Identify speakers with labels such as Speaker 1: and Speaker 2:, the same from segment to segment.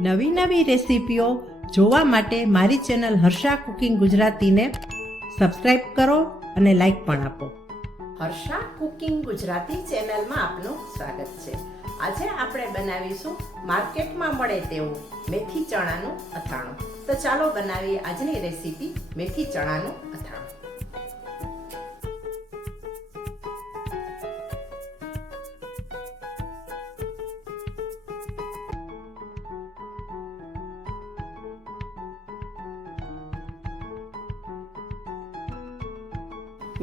Speaker 1: નવી નવી રેસીપીઓ જોવા માટે મારી ચેનલ હર્ષા કુકિંગ ગુજરાતીને સબસ્ક્રાઈબ કરો અને લાઈક પણ આપો. હર્ષા કુકિંગ ગુજરાતી ચેનલમાં આપનું સ્વાગત છે. આજે આપણે બનાવીશું માર્કેટમાં મળે તેવું મેથી ચણાનું અથાણું. તો ચાલો બનાવીએ આજની રેસીપી મેથી ચણાનું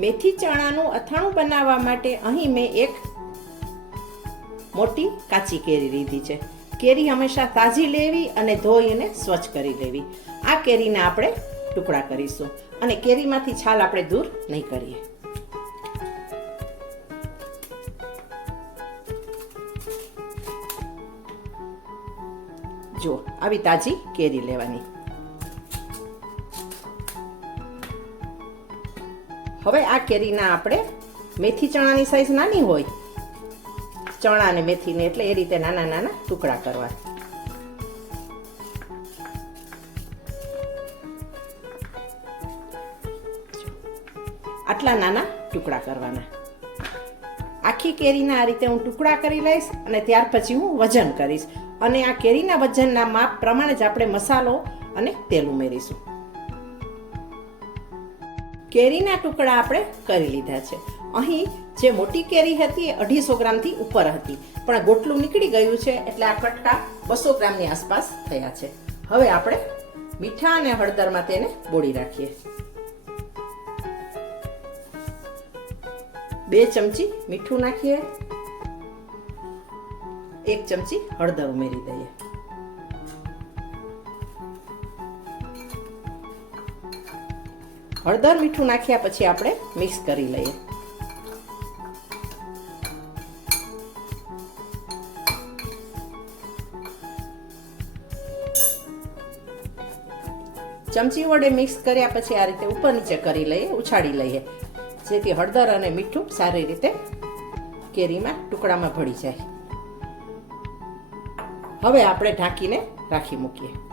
Speaker 1: મેથી ચણાનું અથાણું બનાવવા માટે અહીં મેં એક મોટી કાચી કેરી લીધી છે. કેરી હંમેશા તાજી લેવી અને ધોઈને સ્વચ્છ કરી લેવી. આ કેરીને આપણે ટુકડા કરીશું અને કેરીમાંથી છાલ આપણે દૂર નહીં કરીએ. જો આવી તાજી કેરી લેવાની. હવે આ કેરીના આપણે મેથી ચણાની સાઈઝ નાની હોય, ચણા અને મેથીને એટલે એ રીતે નાના નાના ટુકડા કરવા. આટલા નાના ટુકડા કરવાના. આખી કેરીના આ રીતે હું ટુકડા કરી લઈશ અને ત્યાર પછી હું વજન કરીશ. અને આ કેરીના વજનના માપ પ્રમાણે જ આપણે મસાલો અને તેલ ઉમેરીશું. કેરીના ટુકડા આપણે કરી લીધા છે. અહીં જે મોટી કેરી હતી એ અઢીસો ગ્રામથી ઉપર હતી. પણ ગોટલું નીકળી ગયું છે એટલે આ કટકા બસો ગ્રામની આસપાસ થયા છે. હવે આપણે મીઠા અને હળદરમાં તેને બોળી રાખીએ. બે ચમચી મીઠું નાખીએ. એક ચમચી હળદર ઉમેરી દઈએ. હળદર મીઠું નાખ્યા પછી આપણે મિક્સ કરી લઈએ. ચમચી વડે મિક્સ કર્યા પછી આ રીતે ઉપર નીચે કરી લઈએ, ઉછાળી લઈએ. જેથી હળદર અને મીઠું સારી રીતે કેરીમાં, ટુકડામાં ભળી જાય. હવે આપણે ઢાંકીને રાખી મૂકીએ.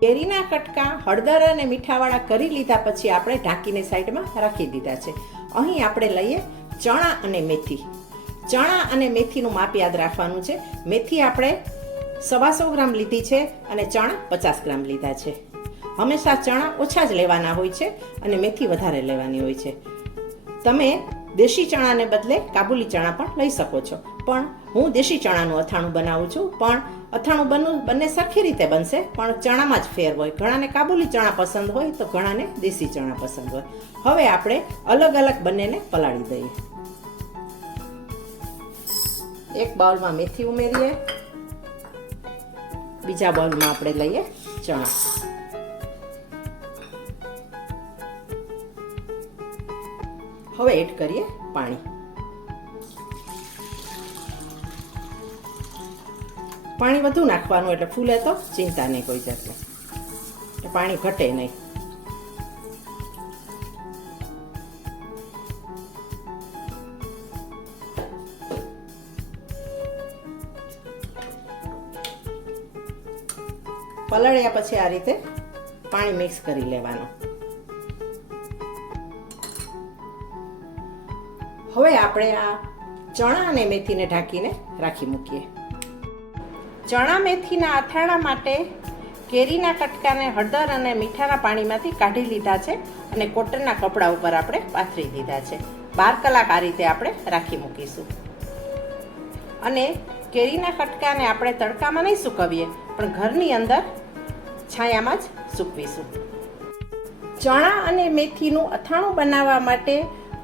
Speaker 1: કેરીના કટકા, હળદર અને મીઠાવાળા કરી લીધા પછી આપણે ઢાંકીને સાઈડમાં રાખી દીધા છે. અહીં આપણે લઈએ ચણા અને મેથી. ચણા અને મેથીનું માપ યાદ રાખવાનું છે. મેથી આપણે સવાસો ગ્રામ લીધી છે અને ચણા પચાસ ગ્રામ લીધા છે. હંમેશા ચણા ઓછા જ લેવાના હોય છે અને મેથી વધારે લેવાની હોય છે. તમે દેશી ચણાને બદલે કાબુલી ચણા પણ લઈ શકો છો. પણ હું દેશી ચણાનું અથાણું બનાવું છું, પણ અથાણું બનવું બંને સરખી રીતે બનશે, પણ ચણામાં જ ફેર હોય. ઘણાને કાબુલી ચણા પસંદ હોય, તો ઘણાને દેશી ચણા પસંદ હોય. હવે આપણે અલગ અલગ બંનેને પલાળી દઈએ. એક બાઉલમાં મેથી ઉમેરીએ. બીજા બાઉલમાં આપણે લઈએ ચણા. હવે એડ કરીએ પાણી. પાણી વધુ નાખવાનું એટલે ફૂલે તો ચિંતા નહીં કોઈ જાતની. પાણી ઘટે નહીં. પલળ્યા પછી આ રીતે પાણી મિક્સ કરી લેવાનું. હવે આપણે આ ચણા અને મેથીને ઢાંકીને રાખી મૂકીએ. ચણા મેથીના અથાણા માટે કેરીના કટકાને હળદર અને મીઠાના પાણીમાંથી કાઢી લીધા છે અને કોટનના કપડાં ઉપર આપણે પાથરી દીધા છે. બાર કલાક આ રીતે આપણે રાખી મૂકીશું. અને કેરીના કટકાને આપણે તડકામાં નહીં સૂકવીએ, પણ ઘરની અંદર છાયામાં જ સૂકવીશું. ચણા અને મેથીનું અથાણું બનાવવા માટે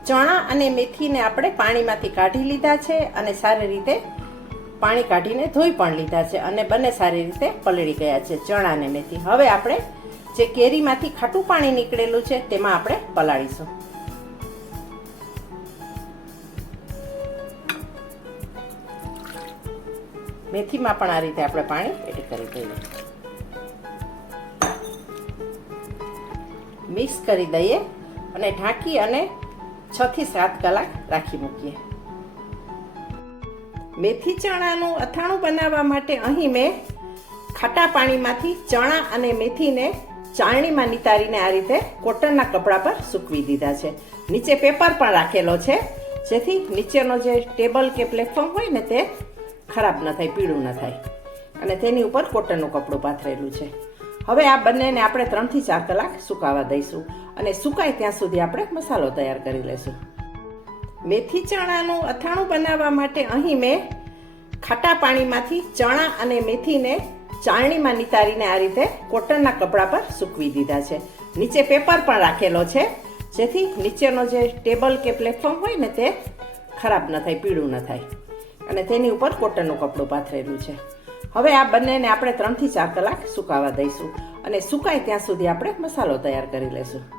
Speaker 1: ચણા અને મેથીને આપણે પાણીમાંથી કાઢી લીધા છે અને સારી રીતે પાણી કાઢીને ધોઈ પણ લીધા છે અને બંને સારી રીતે પલળી ગયા છે ચણા અને મેથી. હવે આપણે જે કેરીમાંથી ખાટું પાણી નીકળેલું છે તેમાં આપણે પલાળીશું. મેથીમાં પણ આ રીતે આપણે પાણી એડ કરી દઈએ. મિક્સ કરી દઈએ અને ઢાંકી અને છ થી સાત કલાક રાખી મૂકીએ. મેથી ચણાનું અથાણું બનાવવા માટે અહીં મેં ખાટા પાણીમાંથી ચણા અને મેથીને ચાળણીમાં નિતારીને આ રીતે કોટનના કપડા પર સૂકવી દીધા છે. નીચે પેપર પણ રાખેલો છે. જેથી નીચેનો જે ટેબલ કે પ્લેટફોર્મ હોય ને તે ખરાબ ન થાય, પીળું ન થાય. અને તેની ઉપર કોટનનું કપડું પાથરેલું છે. હવે આ બંનેને આપણે ત્રણથી ચાર કલાક સુકાવા દઈશું. અને સુકાય ત્યાં સુધી આપણે મસાલો તૈયાર કરી લઈશું. મેથી ચણાનું અથાણું બનાવવા માટે અહીં મેં ખાટા પાણીમાંથી ચણા અને મેથીને ચાળણીમાં નિતારીને આ રીતે કોટનના કપડા પર સૂકવી દીધા છે. નીચે પેપર પણ રાખેલો છે. જેથી નીચેનો જે ટેબલ કે પ્લેટફોર્મ હોય ને તે ખરાબ ન થાય, પીળું ન થાય. અને તેની ઉપર કોટનનું કપડું પાથરેલું છે. હવે આ બંનેને આપણે ત્રણથી ચાર કલાક સુકાવા દઈશું. અને સુકાય ત્યાં સુધી આપણે મસાલો તૈયાર કરી લઈશું.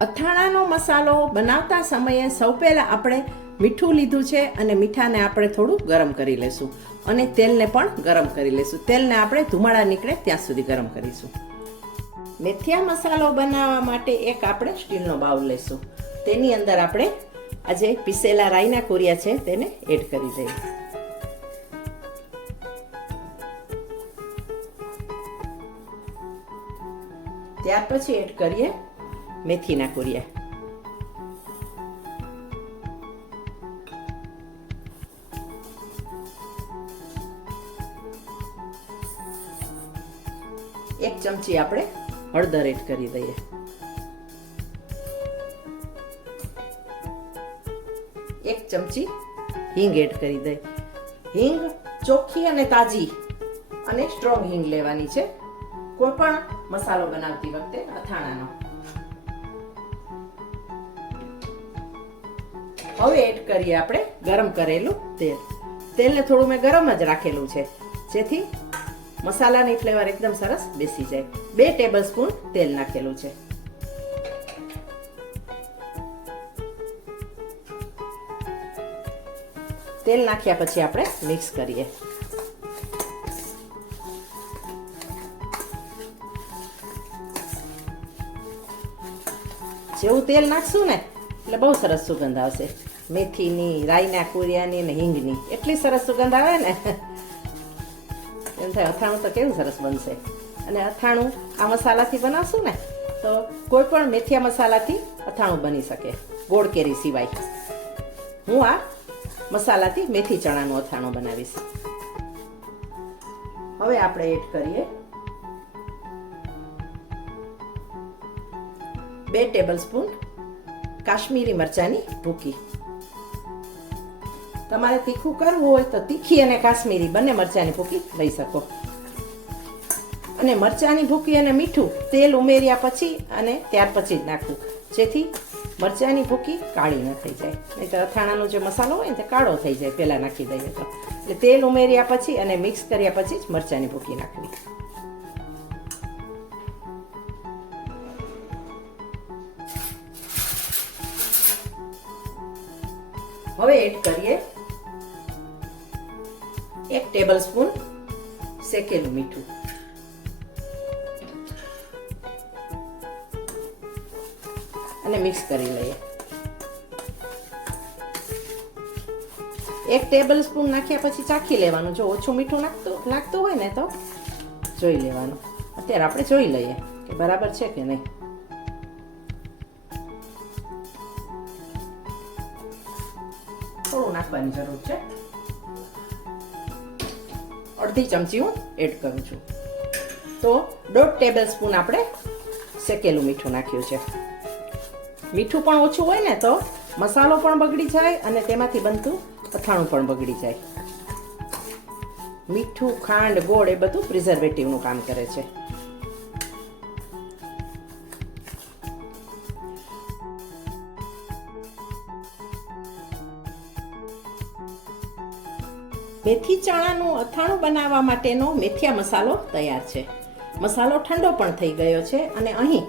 Speaker 1: અથાણાનો મસાલો બનાવતા સમયે સૌ પહેલાં આપણે મીઠું લીધું છે અને મીઠાને આપણે થોડું ગરમ કરી લેશું અને તેલને પણ ગરમ કરી લેશું. તેલને આપણે ધુમાડા નીકળે ત્યાં સુધી ગરમ કરીશું. મેથિયા મસાલો બનાવવા માટે એક આપણે સ્ટીલનો બાઉલ લઈશું તેની અંદર આપણે આજે પીસેલા રાઈના કોરિયા છે તેને એડ કરી દઈએ. ત્યાર પછી એડ કરીએ. મેથીના કુરિયા એક ચમચી આપણે હળદર એડ કરી દઈએ. એક ચમચી હિંગ એડ કરી દઈએ. હિંગ ચોખ્ખી અને તાજી અને સ્ટ્રોંગ હિંગ લેવાની છે. કોઈ પણ મસાલો બનાવતી વખતે અથાણાનો. હવે એડ કરીએ આપણે ગરમ કરેલું તેલ. તેલને થોડું મેં ગરમ જ રાખેલું છે. જેથી મસાલાની ફ્લેવર એકદમ સરસ બેસી જાય. બે ટેબલ સ્પૂન તેલ નાખેલું છે. તેલ નાખ્યા પછી આપણે મિક્સ કરીએ. જેવું તેલ નાખશું ને, એટલે બહુ સરસ સુગંધ આવશે. મેથીની, રાઈના કુરિયાની ને હિંગની. એટલી સરસ સુગંધ આવે ને. એમ થાય, અથાણું તો કેવું સરસ બનશે. અને અથાણું આ મસાલાથી બનાવશું ને, તો કોઈ પણ મેથિયા મસાલાથી અથાણું બની શકે, ગોળ કેરી સિવાય. હું આ મસાલાથી મેથી ચણાનું અથાણું બનાવીશ. હવે આપણે એડ કરીએ. બે ટેબલ સ્પૂન કાશ્મીરી મરચાંની ભૂકી. તમારે તીખું કરવું હોય તો તીખી અને કાશ્મીરી બંને મરચાંની ભૂકી લઈ શકો. અને મરચાંની ભૂકી અને મીઠું તેલ ઉમેર્યા પછી અને ત્યાર પછી જ નાખવું. જેથી મરચાંની ભૂકી કાળી ન થઈ જાય. નહીં તો અથાણાનો જે મસાલો હોય ને તે કાળો થઈ જાય પહેલાં નાખી દઈએ તો. એટલે તેલ ઉમેર્યા પછી અને મિક્સ કર્યા પછી જ મરચાંની ભૂકી નાખવી. હવે એડ કરીએ એક ટેબલ સ્પૂન શેકેલું મીઠું. અને મિક્સ કરી લઈએ. એક ટેબલ સ્પૂન નાખ્યા પછી ચાખી લેવાનું. જો ઓછું મીઠું નાખતું લાગતું હોય ને તો જોઈ લેવાનું. અત્યારે આપણે જોઈ લઈએ કે બરાબર છે કે નહીં. થોડું નાખવાની જરૂર છે. અડધી ચમચી હું એડ કરું છું. તો દોઢ ટેબલ સ્પૂન આપણે શેકેલું મીઠું નાખ્યું છે. મીઠું પણ ઓછું હોય ને તો મસાલો પણ બગડી જાય અને તેમાંથી બનતું અથાણું પણ બગડી જાય. મીઠું, ખાંડ, ગોળ એ બધું પ્રિઝર્વેટિવનું કામ કરે છે. મેથી ચણાનું અથાણું બનાવવા માટેનો મેથિયા મસાલો તૈયાર છે. મસાલો ઠંડો પણ થઈ ગયો છે અને અહીં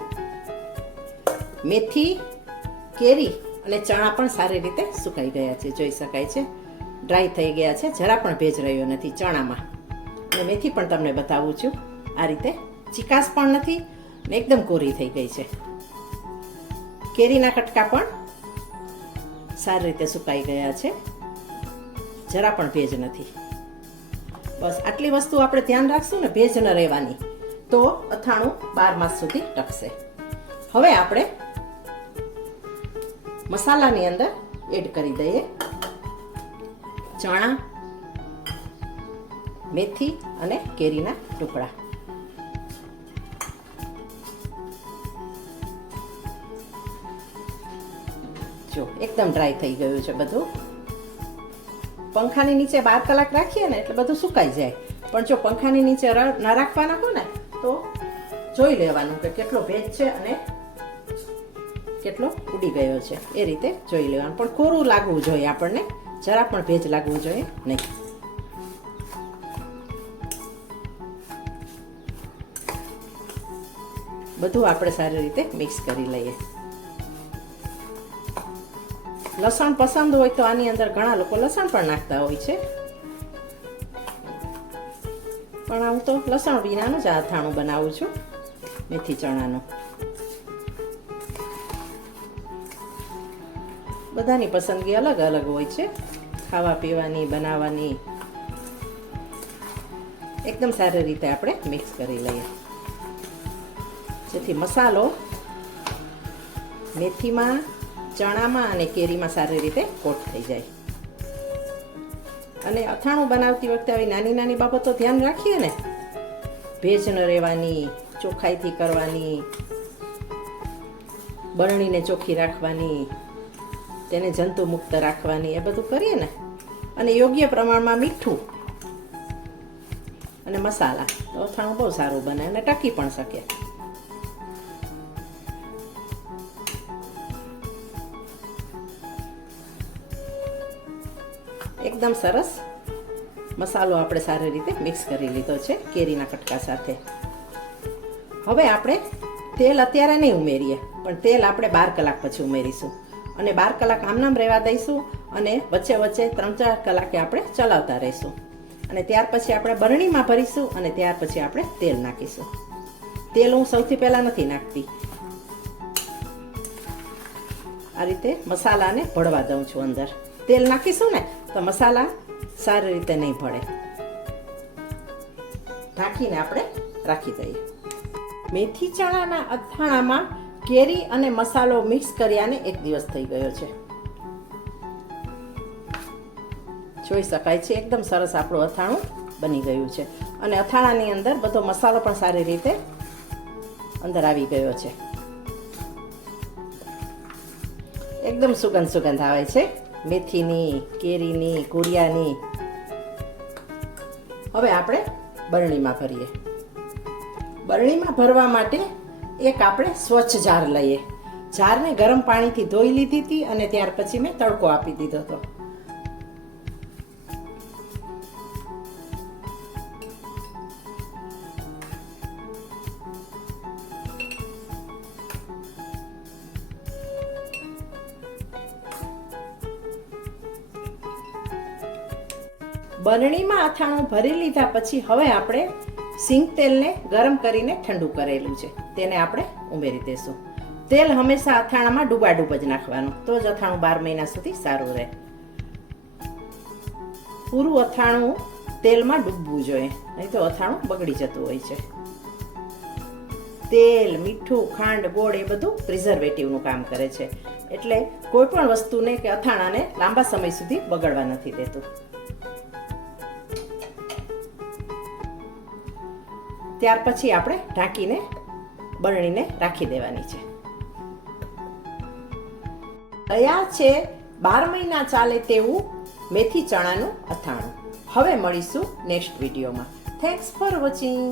Speaker 1: મેથી, કેરી અને ચણા પણ સારી રીતે સુકાઈ ગયા છે, જોઈ શકાય છે. ડ્રાય થઈ ગયા છે, જરા પણ ભેજ રહ્યો નથી ચણામાં. અને મેથી પણ તમને બતાવું છું. આ રીતે ચિકાસ પણ નથી ને એકદમ કોરી થઈ ગઈ છે. કેરીના કટકા પણ સારી રીતે સુકાઈ ગયા છે. જરા પણ ભેજ નથી. બસ આટલી વસ્તુ આપણે ધ્યાન રાખશું ને ભેજ ન રહેવાની. તો અથાણું બાર માસ સુધી ટકશે. હવે આપણે મસાલાની અંદર એડ કરી દઈએ. ચણા, મેથી અને કેરીના ટુકડા. જો, એકદમ ડ્રાય થઈ ગયું છે બધું. પંખાની નીચે બાર કલાક રાખીએ ને એટલે બધું સુકાઈ જાય. પણ જો પંખાની નીચે ન રાખવાના હોય ને, તો જોઈ લેવાનું કે કેટલો ભેજ છે અને કેટલો ઉડી ગયો છે. એ રીતે જોઈ લેવાનું. પણ કોરું લાગવું જોઈએ આપણને? જરા પણ ભેજ લાગવું જોઈએ નહીં. બધું આપણે સારી રીતે મિક્સ કરી લઈએ. લસણ પસંદ હોય તો આની અંદર ઘણા લોકો લસણ પણ નાખતા હોય છે. પણ હું તો લસણ વિનાનું જ અથાણું બનાવું છું, મેથી ચણાનું. બધાની પસંદગી અલગ અલગ હોય છે. ખાવા પીવાની, બનાવવાની. એકદમ સારી રીતે આપણે મિક્સ કરી લઈએ. જેથી મસાલો મેથીમાં ચણામાં અને કેરીમાં સારી રીતે કોટ થઈ જાય. અને અથાણું બનાવતી વખતે આવી નાની નાની બાબતો ધ્યાન રાખીએ ને. ભેજ ન રહેવાની ચોખ્ખાઈથી કરવાની, બરણીને ચોખ્ખી રાખવાની, તેને જંતુ મુક્ત રાખવાની, એ બધું કરીએ ને. અને યોગ્ય પ્રમાણમાં મીઠું અને મસાલા. તો અથાણું બહુ સારું બને અને ટકી પણ શકે. એકદમ સરસ મસાલો આપણે સારી રીતે મિક્સ કરી લીધો છે કેરીના કટકા સાથે. હવે આપણે તેલ અત્યારે નહીં ઉમેરીએ, પણ તેલ આપણે બાર કલાક પછી ઉમેરીશું. અને બાર કલાક આમનામ રહેવા દઈશું અને વચ્ચે વચ્ચે ત્રણ ચાર કલાકે આપણે ચલાવતા રહીશું. અને ત્યાર પછી આપણે બરણીમાં ભરીશું અને ત્યાર પછી આપણે તેલ નાખીશું. તેલ હું સૌથી પહેલાં નથી નાખતી. આ રીતે મસાલાને ભળવા દઉં છું અંદર. તેલ નાખીશું ને તો મસાલા સારી રીતે નહીં ભળે. ઢાંકીને આપણે રાખી દઈએ. મેથી ચણાના અથાણામાં કેરી અને મસાલો મિક્સ કર્યાને એક દિવસ થઈ ગયો છે. જોઈ શકાય છે, એકદમ સરસ આપણું અથાણું બની ગયું છે. અને અથાણાની અંદર બધો મસાલો પણ સારી રીતે અંદર આવી ગયો છે. એકદમ સુગંધ સુગંધ આવે છે. મેથીની, કેરીની કુરિયાની હવે આપણે બરણીમાં ભરીએ. બરણીમાં ભરવા માટે એક આપણે સ્વચ્છ જાર લઈએ. જારને ગરમ પાણીથી ધોઈ લીધી હતી અને ત્યાર પછી મેં તડકો આપી દીધો હતો. બરણીમાં અથાણું ભરી લીધા પછી હવે આપણે સિંગ તેલને ગરમ કરીને ઠંડુ કરેલું છે. તેને આપણે ઉમેરી દેશું. તેલ હંમેશા અથાણામાં ડૂબાડૂબ જ નાખવાનું. તો જ અથાણું બાર મહિના સુધી સારું રહે. પૂરું અથાણું તેલમાં ડૂબવું જોઈએ. નહીં તો અથાણું બગડી જતું હોય છે. તેલ, મીઠું, ખાંડ, ગોળ એ બધું પ્રિઝર્વેટિવનું કામ કરે છે. એટલે કોઈ પણ વસ્તુને કે અથાણાને લાંબા સમય સુધી બગડવા નથી દેતું. ત્યાર પછી આપણે ઢાંકીને, બરણીને રાખી દેવાની છે. તૈયાર છે બાર મહિના ચાલે તેવું મેથી ચણાનું અથાણું. હવે મળીશું નેક્સ્ટ વિડીયોમાં. Thanks for watching